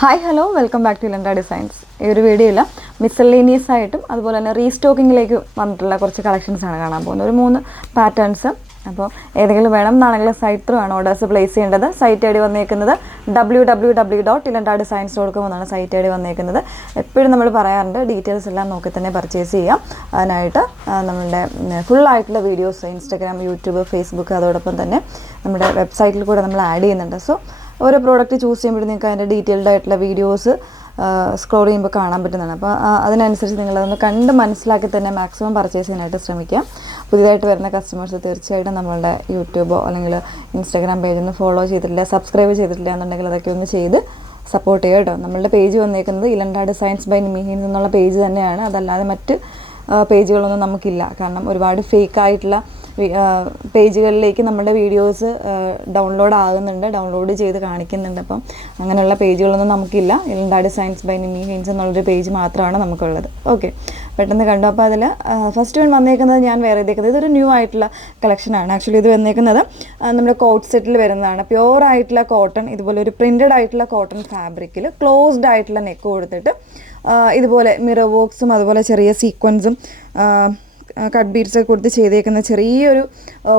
Hi hello welcome back to Ilanda designs. ഈ ഒരു വീഡിയോയിൽ മിസലേനിയസ് ആയിട്ടും അതുപോലെ തന്നെ റീസ്റ്റോക്കിങ്ങിലേക്ക് വന്നിട്ടുള്ള കുറച്ച് കളക്ഷൻസാണ് കാണാൻ പോകുന്നത്. ഒരു 3 പാറ്റേൺസ്. അപ്പോൾ ഏതെങ്കിലും വേണം എന്നാണെങ്കിൽ സൈറ്റ് ത്രൂ ആണ് ഓർഡേഴ്സ് പ്ലേസ് ചെയ്യേണ്ടത്. സൈറ്റ് ഐ ഡി വന്നേക്കുന്നത് www.ilandadesigns.com എന്നാണ് സൈറ്റ് ഐ ഡി വന്നേക്കുന്നത്. എപ്പോഴും നമ്മൾ പറയാറുണ്ട് ഡീറ്റെയിൽസ് എല്ലാം നോക്കി തന്നെ പർച്ചേസ് ചെയ്യാം. അതിനായിട്ട് നമ്മളുടെ ഫുള്ളായിട്ടുള്ള വീഡിയോസ് ഇൻസ്റ്റാഗ്രാം, യൂട്യൂബ്, ഫേസ്ബുക്ക് അതോടൊപ്പം തന്നെ നമ്മുടെ വെബ്സൈറ്റിൽ കൂടെ നമ്മൾ ആഡ് ചെയ്യുന്നുണ്ട്. സോ ഓരോ പ്രോഡക്റ്റ് ചൂസ് ചെയ്യുമ്പോൾ നിങ്ങൾക്ക് അതിൻ്റെ ഡീറ്റെയിൽഡ് ആയിട്ടുള്ള വീഡിയോസ് സ്ക്രോൾ ചെയ്യുമ്പോൾ കാണാൻ പറ്റുന്നതാണ്. അപ്പോൾ അതിനനുസരിച്ച് നിങ്ങളതൊന്ന് കണ്ട് മനസ്സിലാക്കി തന്നെ മാക്സിമം പർച്ചേസ് ചെയ്യാനായിട്ട് ശ്രമിക്കുക. പുതിയതായിട്ട് വരുന്ന കസ്റ്റമേഴ്സ് തീർച്ചയായിട്ടും നമ്മളുടെ യൂട്യൂബോ അല്ലെങ്കിൽ ഇൻസ്റ്റാഗ്രാം പേജൊന്ന് ഫോളോ ചെയ്തിട്ടില്ല, സബ്സ്ക്രൈബ് ചെയ്തിട്ടില്ല എന്നുണ്ടെങ്കിൽ അതൊക്കെ ഒന്ന് ചെയ്ത് സപ്പോർട്ട് ചെയ്യുക കേട്ടോ. നമ്മളുടെ പേജ് വന്നേക്കുന്നത് ഇലൻഡ ഡിസൈൻസ് ബൈ നിമിഹീൻസ് എന്നുള്ള പേജ് തന്നെയാണ്. അതല്ലാതെ മറ്റ് പേജുകളൊന്നും നമുക്കില്ല. കാരണം ഒരുപാട് ഫേക്കായിട്ടുള്ള പേജുകളിലേക്ക് നമ്മുടെ വീഡിയോസ് ഡൗൺലോഡ് ചെയ്ത് കാണിക്കുന്നുണ്ട്. അപ്പം അങ്ങനെയുള്ള പേജുകളൊന്നും നമുക്കില്ല. ഇലൻഡ ഡിസൈൻസ് ബൈ നിമിഹീൻസ് എന്നുള്ളൊരു പേജ് മാത്രമാണ് നമുക്കുള്ളത്. ഓക്കെ, പെട്ടെന്ന് കണ്ടു. അപ്പോൾ അതിൽ ഫസ്റ്റ് വൺ വന്നേക്കുന്നത് ഞാൻ വേറെ ചെയ്തേക്കുന്നത് ഇതൊരു ന്യൂ ആയിട്ടുള്ള കളക്ഷനാണ്. ആക്ച്വലി ഇത് വന്നേക്കുന്നത് നമ്മുടെ കോട്ട് സെറ്റിൽ വരുന്നതാണ്. പ്യുവർ ആയിട്ടുള്ള കോട്ടൺ, ഇതുപോലെ ഒരു പ്രിൻറ്റഡ് ആയിട്ടുള്ള കോട്ടൺ ഫാബ്രിക്കിൽ ക്ലോസ്ഡ് ആയിട്ടുള്ള നെക്ക് കൊടുത്തിട്ട് ഇതുപോലെ മിറർ വർക്ക്സും അതുപോലെ ചെറിയ സീക്വൻസും കട്ട് ബീഡ്സ് ഒക്കെ കൊടുത്ത് ചെയ്തേക്കുന്ന ചെറിയൊരു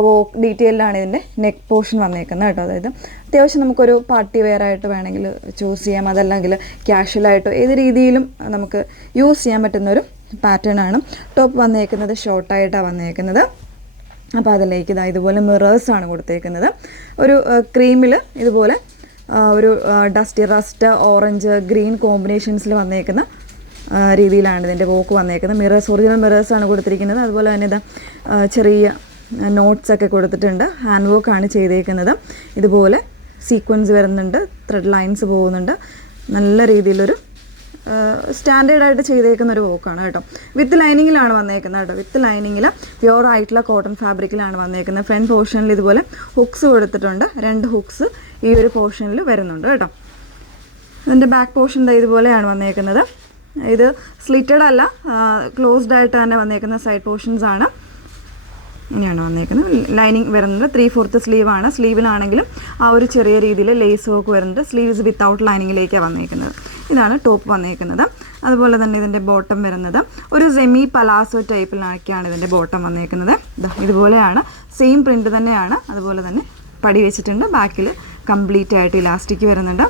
വർക്ക് ഡീറ്റെയിലാണ് ഇതിൻ്റെ നെക്ക് പോർഷൻ വന്നേക്കുന്നത് കേട്ടോ. അതായത് അത്യാവശ്യം നമുക്കൊരു പാർട്ടി വെയർ ആയിട്ട് വേണമെങ്കിൽ ചൂസ് ചെയ്യാം, അതല്ലെങ്കിൽ ക്യാഷ്വലായിട്ടോ ഏത് രീതിയിലും നമുക്ക് യൂസ് ചെയ്യാൻ പറ്റുന്നൊരു പാറ്റേൺ ആണ്. ടോപ്പ് വന്നേക്കുന്നത് ഷോർട്ടായിട്ടാണ് വന്നേക്കുന്നത്. അപ്പോൾ അതിലേക്ക് ഇതുപോലെ മിറേഴ്സാണ് കൊടുത്തേക്കുന്നത്. ഒരു ക്രീമിൽ ഇതുപോലെ ഒരു ഡസ്റ്റി റസ്റ്റ് ഓറഞ്ച് ഗ്രീൻ കോമ്പിനേഷൻസിൽ വന്നേക്കുന്ന രീതിയിലാണ് ഇതിൻ്റെ വോക്ക് വന്നേക്കുന്നത്. ഒറിജിനൽ മിറേഴ്സാണ് കൊടുത്തിരിക്കുന്നത്. അതുപോലെ തന്നെ ഇത് ചെറിയ നോട്ട്സൊക്കെ കൊടുത്തിട്ടുണ്ട്. ഹാൻഡ് വർക്കാണ് ചെയ്തേക്കുന്നത്. ഇതുപോലെ സീക്വൻസ് വരുന്നുണ്ട്, ത്രെഡ് ലൈൻസ് പോകുന്നുണ്ട്. നല്ല രീതിയിലൊരു സ്റ്റാൻഡേർഡായിട്ട് ചെയ്തേക്കുന്ന ഒരു വോക്കാണ് കേട്ടോ. വിത്ത് ലൈനിങ്ങിലാണ് വന്നേക്കുന്നത് കേട്ടോ. വിത്ത് ലൈനിങ്ങിൽ പ്യുവർ ആയിട്ടുള്ള കോട്ടൺ ഫാബ്രിക്കിലാണ് വന്നേക്കുന്നത്. ഫ്രണ്ട് പോർഷനിൽ ഇതുപോലെ ഹുക്സ് കൊടുത്തിട്ടുണ്ട്. 2 ഹുക്സ് ഈ ഒരു പോർഷനിൽ വരുന്നുണ്ട് കേട്ടോ. ഇതിൻ്റെ ബാക്ക് പോർഷൻ ഇതുപോലെയാണ് വന്നേക്കുന്നത്. ഇത് സ്ലിറ്റഡ് അല്ല, ക്ലോസ്ഡ് ആയിട്ട് തന്നെ വന്നേക്കുന്ന സൈഡ് പോർഷൻസ് ആണ്. ഇങ്ങനെയാണ് വന്നേക്കുന്നത്. ലൈനിങ് വരുന്നത് 3/4 സ്ലീവാണ്. സ്ലീവിലാണെങ്കിലും ആ ഒരു ചെറിയ രീതിയിൽ ലേസ് വർക്ക് വരുന്നുണ്ട്. സ്ലീവ്സ് വിത്തൗട്ട് ലൈനിങ്ങിലേക്കാണ് വന്നേക്കുന്നത്. ഇതാണ് ടോപ്പ് വന്നേക്കുന്നത്. അതുപോലെ തന്നെ ഇതിൻ്റെ ബോട്ടം വരുന്നത് ഒരു സെമി പലാസോ ടൈപ്പിലാക്കിയാണ് ഇതിൻ്റെ ബോട്ടം വന്നേക്കുന്നത്. ഇതുപോലെയാണ്, സെയിം പ്രിൻ്റ് തന്നെയാണ്. അതുപോലെ തന്നെ പടി വെച്ചിട്ടുണ്ട്. ബാക്കിൽ കംപ്ലീറ്റ് ആയിട്ട് ഇലാസ്റ്റിക് വരുന്നുണ്ട്.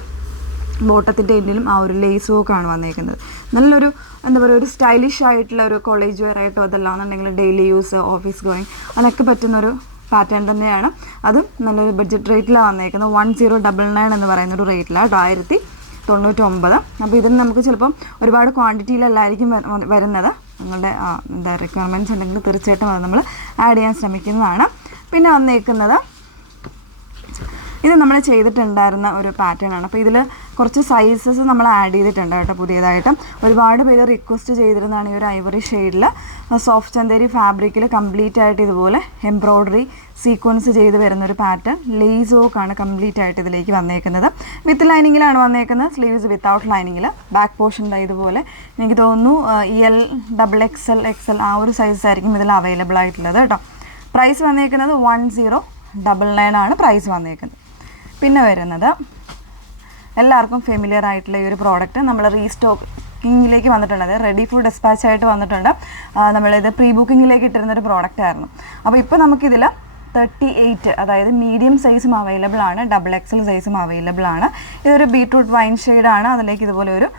ബോട്ടത്തിൻ്റെ എൻഡിലും ആ ഒരു ലേസ് വർക്കാണ് വന്നേക്കുന്നത്. നല്ലൊരു എന്താ പറയുക, ഒരു സ്റ്റൈലിഷ് ആയിട്ടുള്ള ഒരു കോളേജ് വെയർ ആയിട്ടോ അതല്ലാന്നുണ്ടെങ്കിൽ ഡെയിലി യൂസ്, ഓഫീസ് ഗോയിങ് അതിനൊക്കെ പറ്റുന്നൊരു പാറ്റേൺ തന്നെയാണ്. അതും നല്ലൊരു ബഡ്ജറ്റ് റേറ്റിലാണ് വന്നേക്കുന്നത്. 1099 എന്ന് പറയുന്നൊരു റേറ്റിലാണ്, 1099. അപ്പോൾ ഇതിന് നമുക്ക് ചിലപ്പം ഒരുപാട് ക്വാണ്ടിറ്റിയിലല്ലായിരിക്കും വരുന്നത്. നിങ്ങളുടെ എന്താ റിക്വയർമെൻറ്റ്സ് ഉണ്ടെങ്കിൽ തീർച്ചയായിട്ടും അത് നമ്മൾ ആഡ് ചെയ്യാൻ ശ്രമിക്കുന്നതാണ്. പിന്നെ വന്നേക്കുന്നത് ഇത് നമ്മൾ ചെയ്തിട്ടുണ്ടായിരുന്ന ഒരു പാറ്റേൺ ആണ്. അപ്പോൾ ഇതിൽ കുറച്ച് സൈസസ് നമ്മൾ ആഡ് ചെയ്തിട്ടുണ്ട് കേട്ടോ പുതിയതായിട്ട്. ഒരുപാട് പേര് റിക്വസ്റ്റ് ചെയ്തിരുന്നതാണ് ഈ ഒരു ഐവറി ഷെയ്ഡിൽ സോഫ്റ്റ് ചന്തേരി ഫാബ്രിക്കിൽ കംപ്ലീറ്റ് ആയിട്ട് ഇതുപോലെ എംബ്രോയ്ഡറി സീക്വൻസ് ചെയ്ത് വരുന്നൊരു പാറ്റേൺ. ലേസ് വർക്കാണ് കംപ്ലീറ്റ് ആയിട്ട് ഇതിലേക്ക് വന്നേക്കുന്നത്. വിത്ത് ലൈനിങ്ങിലാണ് വന്നേക്കുന്നത്. സ്ലീവ്സ് വിത്തൗട്ട് ലൈനിങ്ങിൽ. ബാക്ക് പോർഷൻ ഇതുപോലെ എനിക്ക് തോന്നുന്നു L, XXL, XL ആ ഒരു സൈസ് ആയിരിക്കും ഇതിൽ അവൈലബിൾ ആയിട്ടുള്ളത് കേട്ടോ. പ്രൈസ് വന്നേക്കുന്നത് 1099 ആണ് പ്രൈസ് വന്നേക്കുന്നത്. പിന്നെ വരുന്നത് എല്ലാവർക്കും ഫെമിലിയർ ആയിട്ടുള്ള ഈ ഒരു പ്രോഡക്റ്റ് നമ്മൾ റീസ്റ്റോക്കിങ്ങിലേക്ക് വന്നിട്ടുണ്ട്. അത് റെഡി ഫോർ ഡിസ്പാച്ച് ആയിട്ട് വന്നിട്ടുണ്ട്. നമ്മളിത് പ്രീ ബുക്കിങ്ങിലേക്ക് ഇട്ടിരുന്നൊരു പ്രോഡക്റ്റ് ആയിരുന്നു. അപ്പോൾ ഇപ്പോൾ നമുക്കിതിൽ 38 അതായത് മീഡിയം സൈസും അവൈലബിൾ ആണ്, XXL സൈസും അവൈലബിൾ ആണ്. ഇതൊരു ബീട്രൂട്ട് വൈൻ ഷെയ്ഡാണ്. അതിലേക്ക് ഇതുപോലെ ഒരു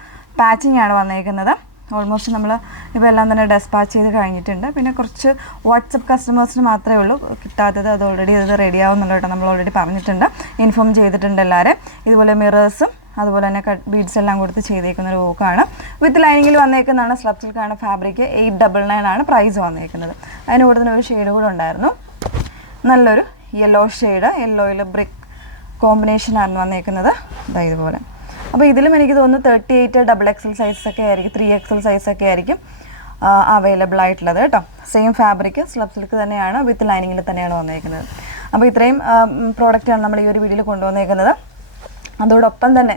പാച്ചിങ് ആണ് വന്നേക്കുന്നത്. ഓൾമോസ്റ്റ് നമ്മൾ ഇപ്പോൾ എല്ലാം തന്നെ ഡെസ്പാച്ച് ചെയ്ത് കഴിഞ്ഞിട്ടുണ്ട്. പിന്നെ കുറച്ച് വാട്സപ്പ് കസ്റ്റമേഴ്സിന് മാത്രമേ ഉള്ളൂ കിട്ടാത്തത്. അത് ഓൾറെഡി അത് റെഡി ആവുന്നുള്ളൂ കേട്ടോ. നമ്മൾ ഓൾറെഡി പറഞ്ഞിട്ടുണ്ട്, ഇൻഫോം ചെയ്തിട്ടുണ്ട് എല്ലാവരും. ഇതുപോലെ മിറേഴ്സും അതുപോലെ തന്നെ കട്ട് ബീഡ്സ് എല്ലാം കൊടുത്ത് ചെയ്തേക്കുന്ന ഒരു വോക്കാണ്. വിത്ത് ലൈനിങ്ങിൽ വന്നേക്കുന്നതാണ്. Slub സിൽക്കാണ് fabric. 899 ആണ് പ്രൈസ് വന്നേക്കുന്നത്. അതിന് കൂടെ തന്നെ ഒരു ഷെയ്ഡ് കൂടെ ഉണ്ടായിരുന്നു, നല്ലൊരു യെല്ലോ ഷെയ്ഡ്. യെല്ലോയിൽ ബ്രിക്ക് കോമ്പിനേഷനാണ് വന്നേക്കുന്നത്. ഇതുപോലെ. അപ്പോൾ ഇതിലും എനിക്ക് തോന്നുന്നു 38 XXL സൈസൊക്കെ ആയിരിക്കും, 3XL സൈസൊക്കെ ആയിരിക്കും അവൈലബിൾ ആയിട്ടുള്ളത് കേട്ടോ. സെയിം ഫാബ്രിക്, സ്ലബ് സിൽക്ക് തന്നെയാണ്, വിത്ത് ലൈനിങ്ങിൽ തന്നെയാണ് വന്നേക്കുന്നത്. അപ്പോൾ ഇത്രയും പ്രോഡക്റ്റാണ് നമ്മൾ ഈ ഒരു വീഡിയോയിൽ കൊണ്ടുവന്നേക്കുന്നത്. അതോടൊപ്പം തന്നെ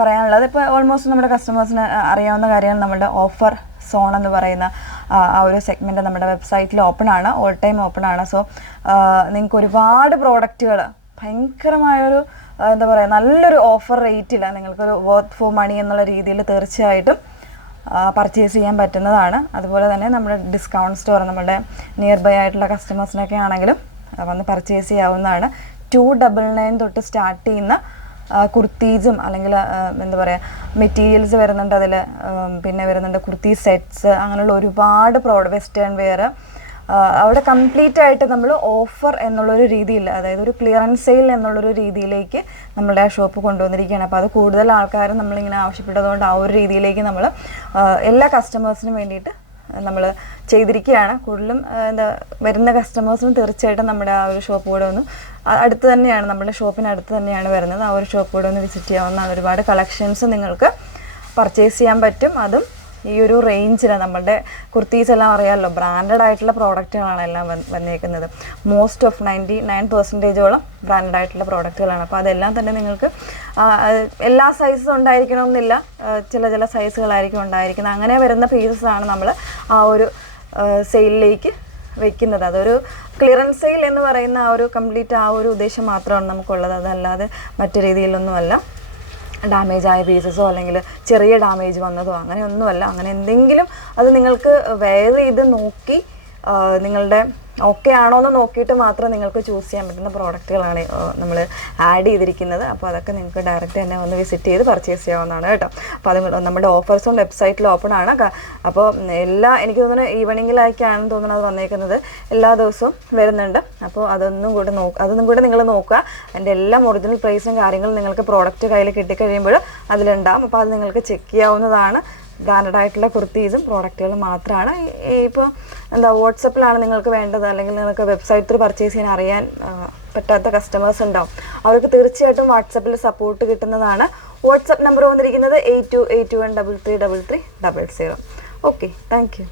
പറയാനുള്ളത്, ഇപ്പോൾ ഓൾമോസ്റ്റ് നമ്മുടെ കസ്റ്റമേഴ്സിന് അറിയാവുന്ന കാര്യമാണ് നമ്മുടെ ഓഫർ സോൺ എന്ന് പറയുന്ന ആ ഒരു സെഗ്മെൻറ്റ് നമ്മുടെ വെബ്സൈറ്റിൽ ഓപ്പൺ ആണ്, ഓൾ ടൈം ഓപ്പൺ ആണ്. സോ നിങ്ങൾക്ക് ഒരുപാട് പ്രോഡക്റ്റുകൾ ഭയങ്കരമായൊരു എന്താ പറയുക, നല്ലൊരു ഓഫർ റേറ്റില്ല നിങ്ങൾക്കൊരു വർത്ത് ഫോർ മണി എന്നുള്ള രീതിയിൽ തീർച്ചയായിട്ടും പർച്ചേസ് ചെയ്യാൻ പറ്റുന്നതാണ്. അതുപോലെ തന്നെ നമ്മുടെ ഡിസ്കൗണ്ട് സ്റ്റോർ നമ്മുടെ നിയർ ബൈ ആയിട്ടുള്ള കസ്റ്റമേഴ്സിനൊക്കെ ആണെങ്കിലും വന്ന് പർച്ചേസ് ചെയ്യാവുന്നതാണ്. 299 തൊട്ട് സ്റ്റാർട്ട് ചെയ്യുന്ന കുർത്തീസും അല്ലെങ്കിൽ എന്താ പറയുക മെറ്റീരിയൽസ് വരുന്നുണ്ട് അതിൽ. പിന്നെ വരുന്നുണ്ട് കുർത്തി സെറ്റ്സ്, അങ്ങനെയുള്ള ഒരുപാട് വെസ്റ്റേൺ വെയർ അവിടെ കംപ്ലീറ്റ് ആയിട്ട് നമ്മൾ ഓഫർ എന്നുള്ളൊരു രീതിയിൽ, അതായത് ഒരു ക്ലിയറൻസ് സെയിൽ എന്നുള്ളൊരു രീതിയിലേക്ക് നമ്മളുടെ ആ ഷോപ്പ് കൊണ്ടുവന്നിരിക്കുകയാണ്. അപ്പോൾ അത് കൂടുതൽ ആൾക്കാരും നമ്മളിങ്ങനെ ആവശ്യപ്പെട്ടതുകൊണ്ട് ആ ഒരു രീതിയിലേക്ക് നമ്മൾ എല്ലാ കസ്റ്റമേഴ്സിനും വേണ്ടിയിട്ട് നമ്മൾ ചെയ്തിരിക്കുകയാണ്. കൂടുതലും എന്താ വരുന്ന കസ്റ്റമേഴ്സിനും തീർച്ചയായിട്ടും നമ്മുടെ ആ ഒരു ഷോപ്പ് കൂടെ ഒന്ന് അടുത്ത് തന്നെയാണ്, നമ്മുടെ ഷോപ്പിന് അടുത്ത് തന്നെയാണ് വരുന്നത്. ആ ഒരു ഷോപ്പ് കൂടെ ഒന്ന് വിസിറ്റ് ചെയ്യാവുന്നതാണ്. ഒരുപാട് കളക്ഷൻസ് നിങ്ങൾക്ക് പർച്ചേസ് ചെയ്യാൻ പറ്റും. അതും ഈ ഒരു റേഞ്ചിൽ നമ്മളുടെ കുർത്തീസ് എല്ലാം അറിയാമല്ലോ, ബ്രാൻഡഡ് ആയിട്ടുള്ള പ്രോഡക്റ്റുകളാണ് എല്ലാം വന്നേക്കുന്നത്. മോസ്റ്റ് ഓഫ് 99% ബ്രാൻഡഡ് ആയിട്ടുള്ള പ്രോഡക്റ്റുകളാണ്. അപ്പോൾ അതെല്ലാം തന്നെ നിങ്ങൾക്ക് എല്ലാ സൈസും ഉണ്ടായിരിക്കണമെന്നില്ല, ചില സൈസുകളായിരിക്കും ഉണ്ടായിരിക്കുന്നത്. അങ്ങനെ വരുന്ന പീസസാണ് നമ്മൾ ആ ഒരു സെയിലിലേക്ക് വയ്ക്കുന്നത്. അതൊരു ക്ലിയറൻസ് സെയിൽ എന്ന് പറയുന്ന ആ ഒരു കംപ്ലീറ്റ് ആ ഒരു ഉദ്ദേശം മാത്രമാണ് നമുക്കുള്ളത്. അതല്ലാതെ മറ്റു രീതിയിലൊന്നുമല്ല ഡാമേജ് ആയ പീസസോ അല്ലെങ്കിൽ ചെറിയ ഡാമേജ് വന്നതോ അങ്ങനെയൊന്നുമല്ല. അങ്ങനെ എന്തെങ്കിലും അത് നിങ്ങൾക്ക് വെയർ ചെയ്ത് നോക്കി നിങ്ങളുടെ ഓക്കെ ആണോ എന്ന് നോക്കിയിട്ട് മാത്രം നിങ്ങൾക്ക് ചൂസ് ചെയ്യാൻ പറ്റുന്ന പ്രോഡക്റ്റുകളാണ് നമ്മൾ ആഡ് ചെയ്തിരിക്കുന്നത്. അപ്പോൾ അതൊക്കെ നിങ്ങൾക്ക് ഡയറക്റ്റ് തന്നെ ഒന്ന് വിസിറ്റ് ചെയ്ത് പർച്ചേസ് ചെയ്യാവുന്നതാണ് കേട്ടോ. അപ്പോൾ അത് നമ്മുടെ ഓഫേഴ്സും വെബ്സൈറ്റിൽ ഓപ്പൺ ആണ്. അപ്പോൾ എനിക്ക് തോന്നുന്നു ഈവനിങ്ങിലേക്കാണെന്ന് തോന്നുന്നത് അത് വന്നേക്കുന്നത്. എല്ലാ ദിവസവും വരുന്നുണ്ട്. അപ്പോൾ അതൊന്നും കൂടെ നിങ്ങൾ നോക്കുക. എൻ്റെ എല്ലാം ഒറിജിനൽ പ്രൈസും കാര്യങ്ങളും നിങ്ങൾക്ക് പ്രോഡക്റ്റ് കയ്യിൽ കിട്ടിക്കഴിയുമ്പോൾ അതിലുണ്ടാകും. അപ്പോൾ അത് നിങ്ങൾക്ക് ചെക്ക് ചെയ്യാവുന്നതാണ്. ബ്രാൻഡഡ് ആയിട്ടുള്ള കുർത്തീസും പ്രോഡക്റ്റുകളും മാത്രമാണ്. ഇപ്പോൾ വാട്സപ്പിലാണ് നിങ്ങൾക്ക് വേണ്ടത്, അല്ലെങ്കിൽ നിങ്ങൾക്ക് വെബ്സൈറ്റ് ത്രൂ പർച്ചേസ് ചെയ്യാൻ അറിയാൻ പറ്റാത്ത കസ്റ്റമേഴ്സ് ഉണ്ടാവും. അവർക്ക് തീർച്ചയായിട്ടും വാട്സപ്പിൽ സപ്പോർട്ട് കിട്ടുന്നതാണ്. വാട്സപ്പ് നമ്പർ വന്നിരിക്കുന്നത് 8281333300. Okay, thank you.